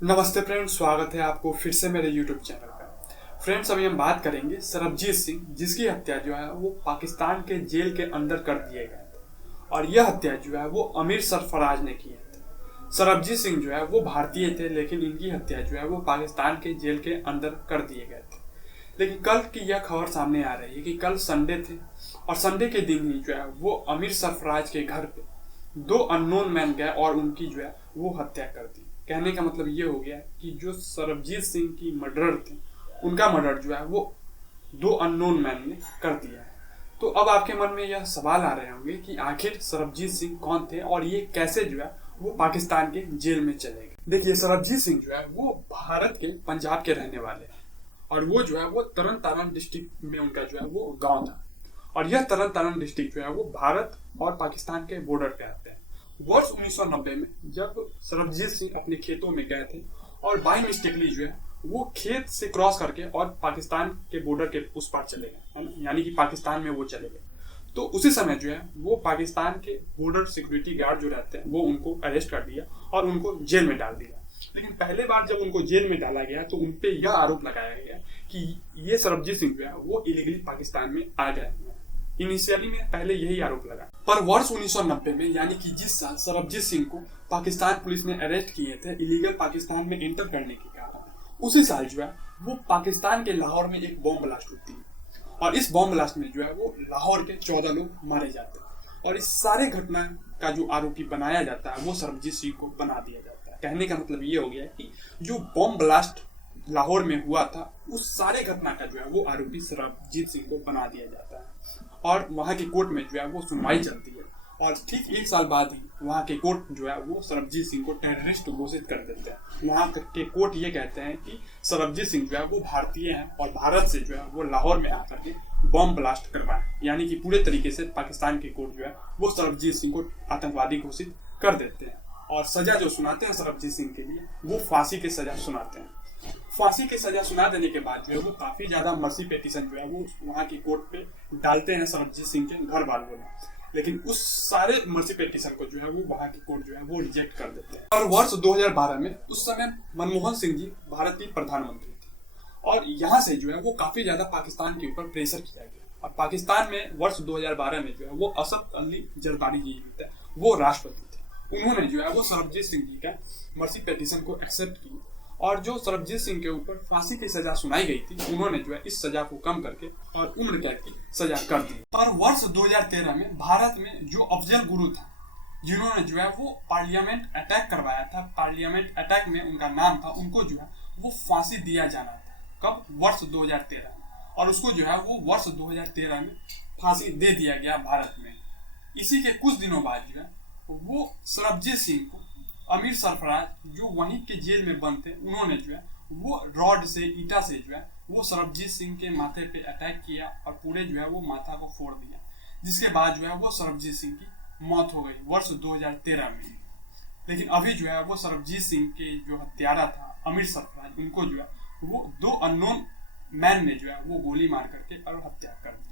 नमस्ते फ्रेंड्स, स्वागत है आपको फिर से मेरे यूट्यूब चैनल पर। फ्रेंड्स, अभी हम बात करेंगे सरबजीत सिंह, जिसकी हत्या जो है वो पाकिस्तान के जेल के अंदर कर दिए गए थे। और यह हत्या जो है वो अमीर सरफराज ने की है। सरबजीत सिंह जो है वो भारतीय थे, लेकिन इनकी हत्या जो है वो पाकिस्तान के जेल के अंदर कर दिए गए थे। लेकिन कल की यह खबर सामने आ रही है कि कल संडे थे और संडे के दिन ही जो है वो अमीर सरफराज के घर पे दो अननोन मैन गए और उनकी जो है वो हत्या कर दी। कहने का मतलब ये हो गया कि जो सरबजीत सिंह की मर्डर थे, उनका मर्डर जो है वो दो अननोन मैन ने कर दिया है। तो अब आपके मन में यह सवाल आ रहे होंगे कि आखिर सरबजीत सिंह कौन थे और ये कैसे जो है वो पाकिस्तान के जेल में चले गए। देखिए, सरबजीत सिंह जो है वो भारत के पंजाब के रहने वाले हैं और वो जो है वो तरन तारण डिस्ट्रिक्ट में उनका जो है वो गाँव था। और यह तरन तारण डिस्ट्रिक्ट जो है वो भारत और पाकिस्तान के बॉर्डर पे आते हैं। वर्ष 1990 में जब सरबजीत सिंह अपने खेतों में गए थे और बाई मिस्टेकली जो है वो खेत से क्रॉस करके और पाकिस्तान के बॉर्डर के उस पार चले गए, है ना, यानी कि पाकिस्तान में वो चले गए। तो उसी समय जो है वो पाकिस्तान के बॉर्डर सिक्योरिटी गार्ड जो रहते हैं वो उनको अरेस्ट कर दिया और उनको जेल में डाल दिया। लेकिन पहले बार जब उनको जेल में डाला गया तो उनपे यह आरोप लगाया गया कि ये सरबजीत सिंह जो है वो इलीगली पाकिस्तान में आ गए। इनिशियली में पहले यही आरोप लगा, पर वर्ष 1990 में, यानी कि जिस साल सरबजीत सिंह को पाकिस्तान पुलिस ने अरेस्ट किए थे इलीगल पाकिस्तान में एंटर करने के कारण, उसी साल जो है वो पाकिस्तान के लाहौर में एक बॉम्ब ब्लास्ट होती है और इस बॉम्ब ब्लास्ट में जो है वो लाहौर के 14 लोग मारे जाते हैं। और इस सारे घटना का जो आरोपी बनाया जाता है वो सरबजीत सिंह को बना दिया जाता है। कहने का मतलब ये हो गया कि जो बॉम्ब ब्लास्ट लाहौर में हुआ था उस सारे घटना का जो है वो आरोपी सरबजीत सिंह को बना दिया जाता है और वहां की कोर्ट में जो है वो सुनवाई चलती है। और ठीक एक साल बाद ही वहां के कोर्ट जो है वो सरबजीत सिंह को टेररिस्ट घोषित कर देते हैं। वहां के कोर्ट ये कहते हैं कि सरबजीत सिंह जो है वो भारतीय हैं और भारत से जो है वो लाहौर में आकर के बॉम्ब ब्लास्ट करवाए, यानी कि पूरे तरीके से पाकिस्तान की कोर्ट जो है वो सरबजीत सिंह को आतंकवादी घोषित कर देते हैं। और सजा जो सुनाते हैं सरबजीत सिंह के लिए वो फांसी की सजा सुनाते हैं। फांसी की सजा सुना देने के बाद जो है वो काफी ज्यादा मर्सी पिटीशन जो है वो वहां की कोर्ट पे डालते हैं सरबजीत सिंह के घर वालों ने। लेकिन उस सारे मर्सी पिटीशन को जो है वो वहां की कोर्ट जो है वो रिजेक्ट कर देते हैं। और वर्ष 2012 में उस समय मनमोहन सिंह जी भारत के प्रधानमंत्री थे और यहाँ से जो है वो काफी ज्यादा पाकिस्तान के ऊपर प्रेशर किया गया। और पाकिस्तान में वर्ष 2012 में जो है वो असद अली जरदारी जी थे, वो राष्ट्रपति थे। उन्होंने जो है वो सरबजीत सिंह जी का मर्सी पिटीशन को एक्सेप्ट किया और जो सरबजीत सिंह के ऊपर फांसी की सजा सुनाई गई थी उन्होंने जो है इस सजा को कम करके और उम्र कैद की सजा कर दी। पर वर्ष 2013 में भारत में जो अफजल गुरु था, जिन्होंने जो है वो पार्लियामेंट अटैक करवाया था, पार्लियामेंट अटैक में उनका नाम था, उनको जो है वो फांसी दिया जाना था। कब? वर्ष 2013 में। और उसको जो है वो वर्ष 2013 में फांसी दे दिया गया भारत में। इसी के कुछ दिनों बाद जो है वो सरबजीत सिंह को अमीर सरफराज जो वहीं के जेल में बंद थे, उन्होंने जो है वो रॉड से, ईटा से जो है वो सरबजीत सिंह के माथे पे अटैक किया और पूरे जो है वो माथा को फोड़ दिया, जिसके बाद जो है वो सरबजीत सिंह की मौत हो गई वर्ष 2013 में। लेकिन अभी जो है वो सरबजीत सिंह के जो हत्यारा था अमीर सरफराज, उनको जो है वो दो अननोन मैन ने जो है वो गोली मार करके और हत्या कर दी।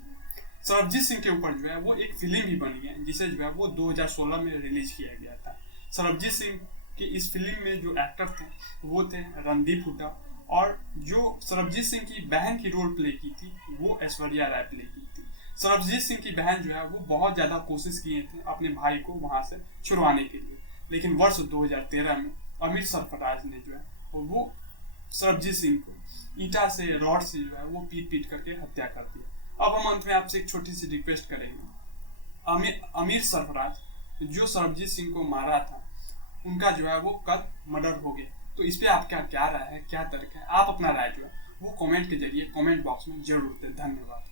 सरबजीत सिंह के ऊपर जो है वो एक फिल्म भी बनी है जिसे जो है वो 2016 में रिलीज किया गया था। सरबजीत सिंह के इस फिल्म में जो एक्टर थे वो थे रणदीप हुड्डा और जो सरबजीत सिंह की बहन की रोल प्ले की थी वो ऐश्वर्या राय प्ले की थी। सरबजीत सिंह की बहन जो है वो बहुत ज़्यादा कोशिश किए थे अपने भाई को वहाँ से छुड़वाने के लिए, लेकिन वर्ष 2013 में अमीर सरफराज ने जो है वो सरबजीत सिंह को ईटा से, रॉड से जो है वो पीट पीट करके हत्या कर दिया। अब हम अंत में आपसे एक छोटी सी रिक्वेस्ट करेंगे, अमीर सरफराज जो सरबजीत सिंह को मारा था उनका जो है वो कल मर्डर हो गया, तो इस पे आपका क्या राय है, क्या तर्क है? आप अपना राय जो है वो कमेंट के जरिए कमेंट बॉक्स में जरूर दें। धन्यवाद।